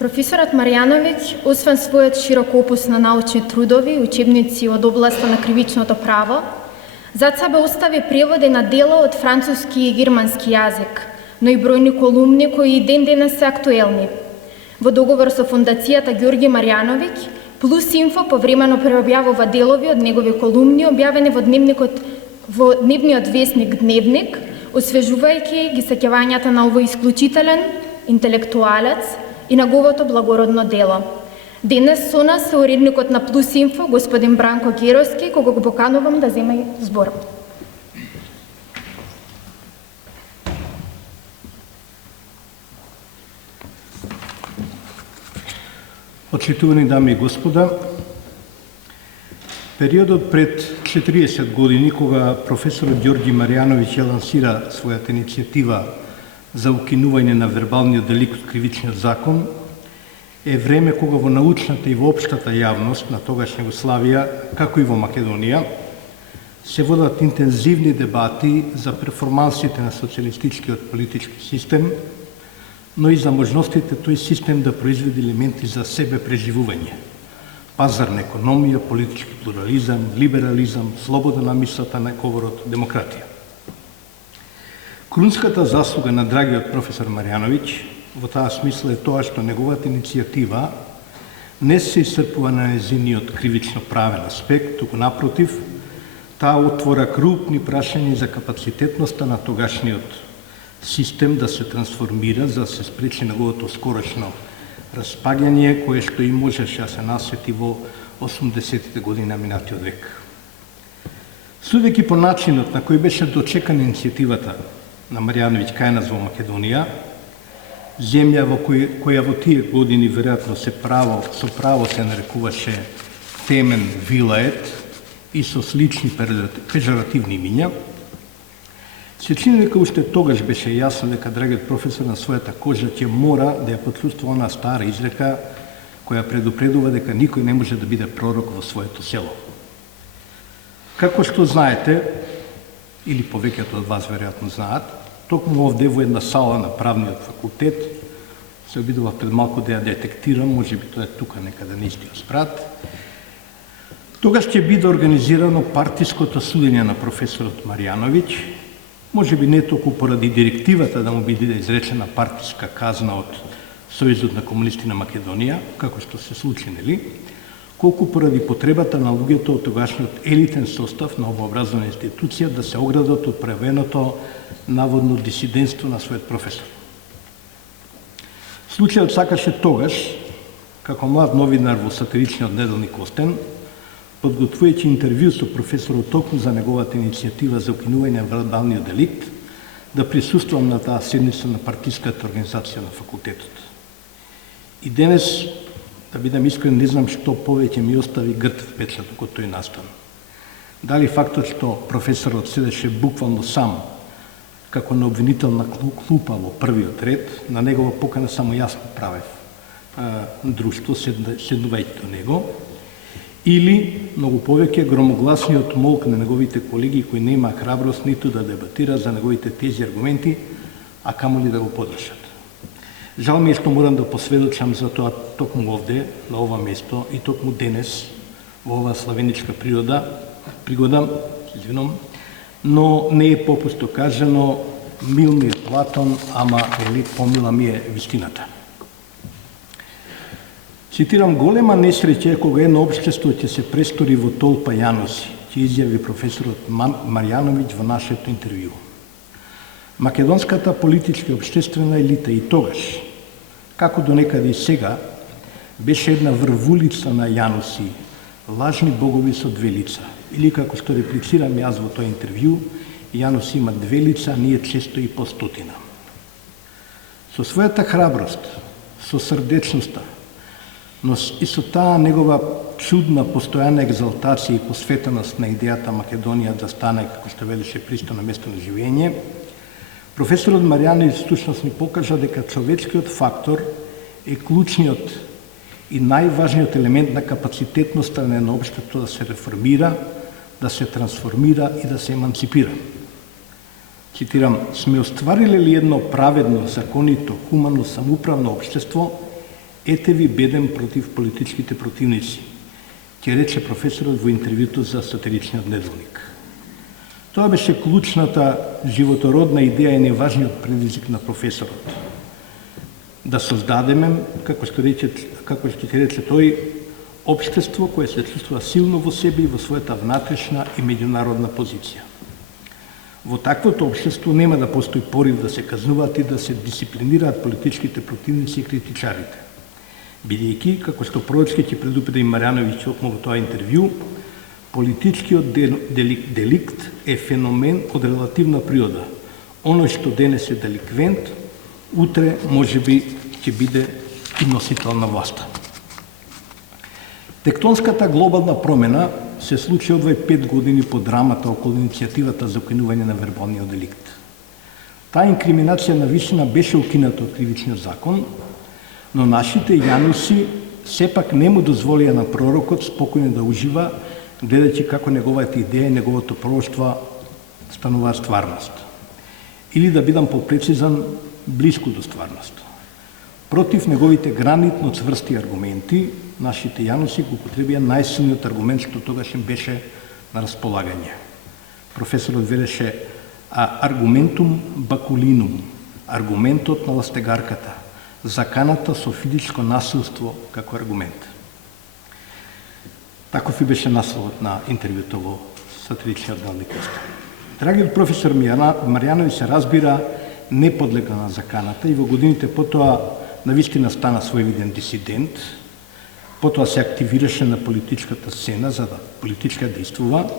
Професорот Марјановиќ, освен својот широк опус на научни трудови, учебници од областа на кривичното право, зад себе остави преводи на дела од француски и германски јазик, но и бројни колумни кои и ден денес се актуелни. Во договор со Фондацијата Ѓорѓе Марјановиќ, Плюс Инфо повремено преобјавува делови од негови колумни објавени во дневниот весник Дневник, освежувајќи ги сеќавањата на овој исклучителен интелектуалец и неговото благородно дело. Денес со нас е уредникот на Плюс Инфо, господин Бранко Геровски, кого го поканувам да земе збор. Почитувани дами и господа, периодот пред 40 години, кога професорот Ѓорѓи Марјановиќ ја лансира својата иницијатива за укинување на вербалниот деликт од кривичниот закон, е време кога во научната и во општата јавност на тогашна Југославија, како и во Македонија, се водат интензивни дебати за перформансите на социјалистичкиот политички систем, но и за можностите тој систем да произведе елементи за себе преживување. Пазарна економија, политички плурализам, либерализам, слобода на мислата на говорот, демократија. Крунската заслуга на драгиот професор Марјановиќ во таа смисла е тоа што неговата иницијатива не се исцрпува на нејзиниот кривично правен аспект, туку напротив, таа отвора крупни прашања за капацитетноста на тогашниот систем да се трансформира, за да се спречи неговото скорошно распаѓање, кое што и можеше да се насети во 80-тите години на минатиот век. Судејќи по начинот на кој беше дочекана иницијативата на Марјановиќ кај нас во Македонија, земја во која во тие години веројатно со право се нарекуваше темен вилает и со слични пежоративни имиња, се чини дека уште тогаш беше јасно дека драгиот професор на својата кожа ќе мора да ја почувствува она стара изрека која предупредува дека никој не може да биде пророк во своето село. Како што знаете, или повеќето од вас веројатно знаат, токму овде во една сала на правниот факултет, се обидував пред малку да ја детектирам, може би тоа е тука некаде на истиот спрат, тогаш ќе биде организирано партиското судење на професорот Марјановиќ, може би не толку поради директивата да му биде изречена партиска казна од Сојузот на комунисти на Македонија, како што се случи, нели, колку поради потребата на луѓето од тогашниот елитен состав на образовна институција да се оградат од проявеното наводно дисидентство на својот професор. Случајот сакаше тогаш, како млад новинар во сатиричниот неделник Остен, подготвувајќи интервју со професорот токму за неговата иницијатива за укинување на вербалниот деликт, да присуствувам на таа седница на партиската организација на факултетот. И денес, да бидам искрен, не знам што повеќе ми остави грд впечаток од тој настан. Дали фактот што професорот седеше буквално сам, како на обвинител на клупа во првиот ред, на негова покана само јас правев друштво, седнувајќи до него, или многу повеќе громогласниот молк на неговите колеги кои нема храброст ниту да дебатира за неговите тези аргументи, а камоли да го подршат. Жал ми е што морам да посведочам за тоа токму овде, на ова место и токму денес, во оваа славеничка пригода, но не е попусто кажано, мил ми е Платон, ама помила ми е вистината. Цитирам, голема несреќа е кога едно општество ќе се престори во толпа јаноси, ќе изјави професорот Марјановиќ во нашето интервју. Македонската политичка и општествена елита и тогаш, како до некаде и сега, беше една врвулица на јаноси, лажни богови со две лица. Или како што реплицирам јас во тој интервју, јанос има две лица, ние често и по стотина. Со својата храброст, со срдечноста, но и со таа негова чудна постојана екзалтација и посветеност на идејата Македонија да стане, како што велеше, пристојно место на живење, професорот Марјановиќ всушност ни покажа дека човечкиот фактор е клучниот и најважниот елемент на капацитетноста на едно општество да се реформира, да се трансформира и да се еманципира. Цитирам, сме оствариле ли едно праведно, законито, хумано, самоуправно општество, Ете ви беден против политичките противници, ќе рече професорот во интервјуто за сатиричниот неделник. Тоа беше клучната животородна идеја и неважниот предизвик на професорот. Да создадеме, како што ќе рече тој, општество кое се чувствува силно во себе и во својата внатрешна и меѓународна позиција. Во таквото општество нема да постои порив да се казнуваат и да се дисциплинираат политичките противници и критичарите. Бидејќи, како што пророчки ќе предупреди Марјановиќ во тоа интервју, политичкиот деликт е феномен од релативна природа. Оно што денес е деликвент, утре можеби ќе биде и носител на власта. Тектонската глобална промена се случи од 5 години по драмата околу иницијативата за укинување на вербалниот деликт. Таа инкриминација на вистина беше укината од кривичниот закон, но нашите јануси сепак не му дозволија на пророкот спокојно да ужива, гледајќи како неговата идеја и неговото пророќство стануваат стварност. Или да бидам попрецизан, блиску до стварност. Против неговите гранитно цврсти аргументи, нашите јануси го употребија најсилниот аргумент што тогаш им беше на располагање. Професорот велеше аргументум бакулинум, аргументот на ластегарката, заканата со физичко насилство како аргумент. Таков и беше насловот на интервјуто во сатиричниот дневник. Драгиот професор Марјановиќ се разбира не подлега на заканата и во годините потоа навистина стана своевиден дисидент, потоа се активираше на политичката сцена за да политичка действува.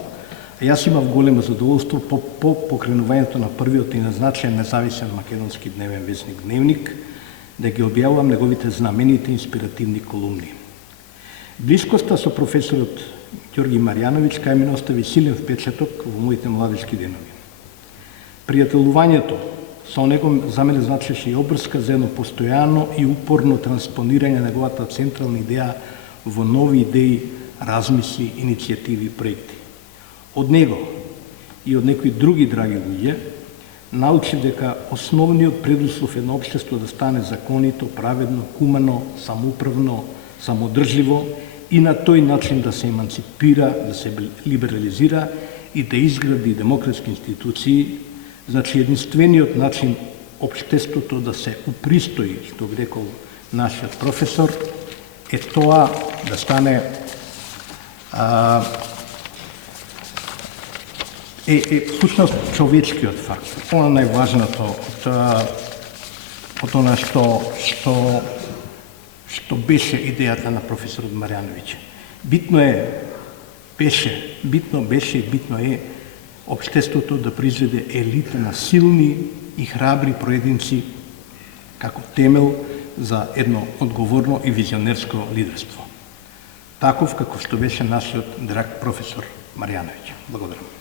Јас имав големо задоволство по покренувањето на првиот и назначен независен македонски дневен весник Дневник да ги објавувам неговите знаменити инспиративни колумни. Блискоста со професорот Ѓорги Марјановиќ кај мене остави силен впечаток во моите младежки денови. Пријателувањето со него за мене значеше и обврска за едно постојано и упорно транспонирање на неговата централна идеја во нови идеи, размисли, иницијативи и проекти. Од него и од некои други драги луѓе научи дека основниот предуслов едно општество да стане законито, праведно, хумано, самоуправно, самодржливо и на тој начин да се еманципира, да се либерализира и да изгради демократски институции, значи единствениот начин општеството да се упристои, што би рекол нашиот професор, е тоа да стане всушност човечкиот фактор. Она најважното од она што беше идејата на професорот Марјановиќ. Битно беше и битно е општеството да произведе елита на силни и храбри проединци како темел за едно одговорно и визионерско лидерство. Таков како што беше нашиот драг професор Марјановиќ. Благодарам.